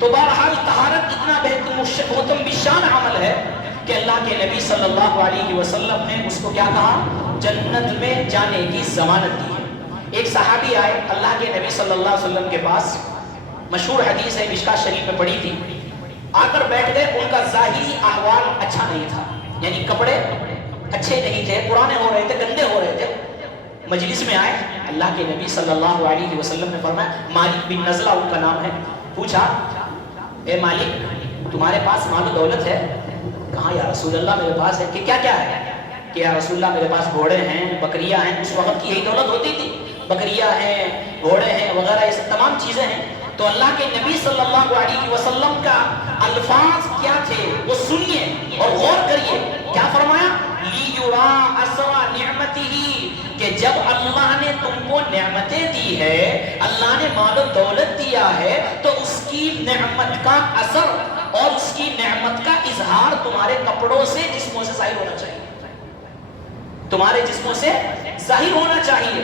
تو بہرحال طہارت اتنا بہتر بشان عمل ہے کہ اللہ کے نبی صلی اللہ علیہ وسلم نے اس کو کیا کہا؟ جنت میں جانے کی ضمانت دی ہے۔ ایک صحابی آئے اللہ کے نبی صلی اللہ علیہ وسلم کے پاس، مشہور حدیث ہے، مشکاۃ شریف میں پڑھی تھی، آ کر بیٹھ گئے، ان کا ظاہری احوال اچھا نہیں تھا، یعنی کپڑے اچھے نہیں تھے، پرانے ہو رہے تھے، گندے ہو رہے تھے۔ مجلس میں آئے، اللہ کے نبی صلی اللہ علیہ وسلم نے فرمایا، مالک بن نزلہ ان کا نام ہے، پوچھا اے مالک تمہارے پاس مال و دولت ہے؟ کہا یا رسول اللہ میرے پاس ہے۔ کہ کیا کیا ہے؟ کہ یا رسول اللہ میرے پاس گھوڑے ہیں، بکریاں ہیں، اس وقت کی یہی دولت ہوتی تھی، بکریاں ہیں، گھوڑے ہیں وغیرہ، یہ سب تمام چیزیں ہیں۔ تو اللہ کے نبی صلی اللہ علیہ وسلم کا الفاظ کیا تھے وہ سنیے اور غور کریے، کیا فرمایا؟ لیُرَا أَثَرَ نِعْمَتِهِ، کہ جب اللہ نے تم کو نعمتیں دی ہے، اللہ نے مال و دولت دیا ہے، تو اس کی نعمت کا اثر اور اس کی نعمت کا اظہار تمہارے کپڑوں سے، جسموں سے ظاہر ہونا چاہیے، تمہارے جسموں سے ظاہر ہونا چاہیے۔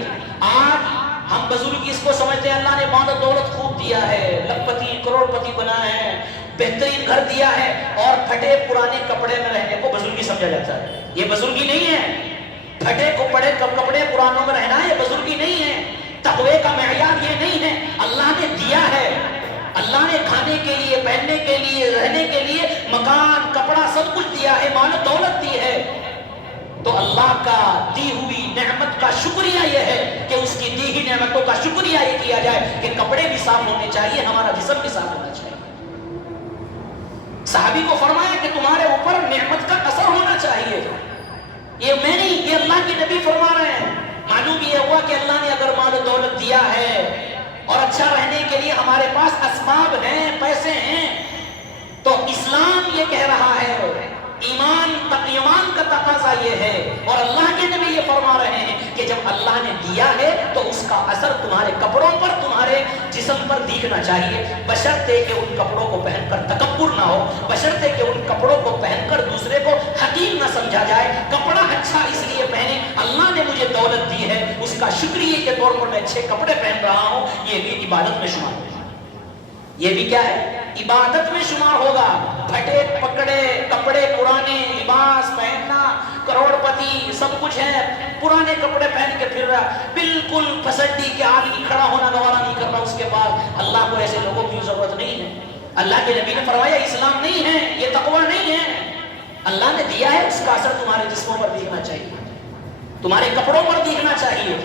آج ہم بزرگ اس کو سمجھتے ہیں اللہ نے مال و دولت خوب دیا ہے، لکھپتی کروڑ پتی بنا ہے، بہترین گھر دیا ہے، اور پھٹے پرانے کپڑے میں رہنے کو بزرگی سمجھا جاتا ہے۔ یہ بزرگی نہیں ہے، پھٹے کو پڑے کپڑے پرانوں میں رہنا یہ بزرگی نہیں ہے، تقوی کا معیار یہ نہیں ہے۔ اللہ نے دیا ہے، اللہ نے کھانے کے لیے، پہننے کے لیے، رہنے کے لیے مکان، کپڑا سب کچھ دیا ہے، مال و دولت دی ہے، تو اللہ کا دی ہوئی نعمت کا شکریہ یہ ہے کہ اس کی دی ہوئی نعمتوں کا شکریہ یہ کیا جائے کہ کپڑے بھی صاف ہونے چاہیے، ہمارا جسم بھی صاف ہونا چاہیے۔ صحابی کو فرمایا کہ تمہارے اوپر نعمت کا اثر ہونا چاہیے، یہ میں نہیں، یہ اللہ کے نبی فرما رہے ہیں۔ معلوم یہ ہوا کہ اللہ نے اگر مال و دولت دیا ہے اور اچھا رہنے کے لیے ہمارے پاس اسباب ہیں، پیسے ہیں، تو اسلام یہ کہہ رہا ہے، ایمان کا تقاضا یہ ہے، اور اللہ کے نبی یہ فرما رہے ہیں کہ جب اللہ نے دیا ہے تو اس کا اثر تمہارے کپڑوں پر، تمہارے جسم پر دیکھنا چاہیے، بشرطے کہ ان کپڑوں کو پہن کر تکبر نہ ہو، بشرطے کہ ان کپڑوں کو پہن کر دوسرے کو حقیر نہ سمجھا جائے۔ کپڑا اچھا اس لیے پہنے، اللہ نے مجھے دولت دی ہے، اس کا شکریہ کے طور پر میں اچھے کپڑے پہن رہا ہوں، یہ بھی عبادت میں شمار ہوگا، یہ بھی کیا ہے؟ عبادت میں شمار ہوگا۔ پھٹے پکڑے کپڑے، پرانے لباس پہننا، کروڑ پتی سب کچھ ہے، پرانے کپڑے پہن کے پھر رہا، بالکل پسڈی کے آدمی کھڑا ہونا گوارا نہیں کرنا اس کے بعد، اللہ کو ایسے لوگوں کی ضرورت نہیں ہے۔ اللہ کے نبی نے فرمایا اسلام نہیں ہے، یہ تقوی نہیں ہے، اللہ نے دیا ہے، اس کا اثر تمہارے جسموں پر دیکھنا چاہیے، تمہارے کپڑوں پر دیکھنا چاہیے۔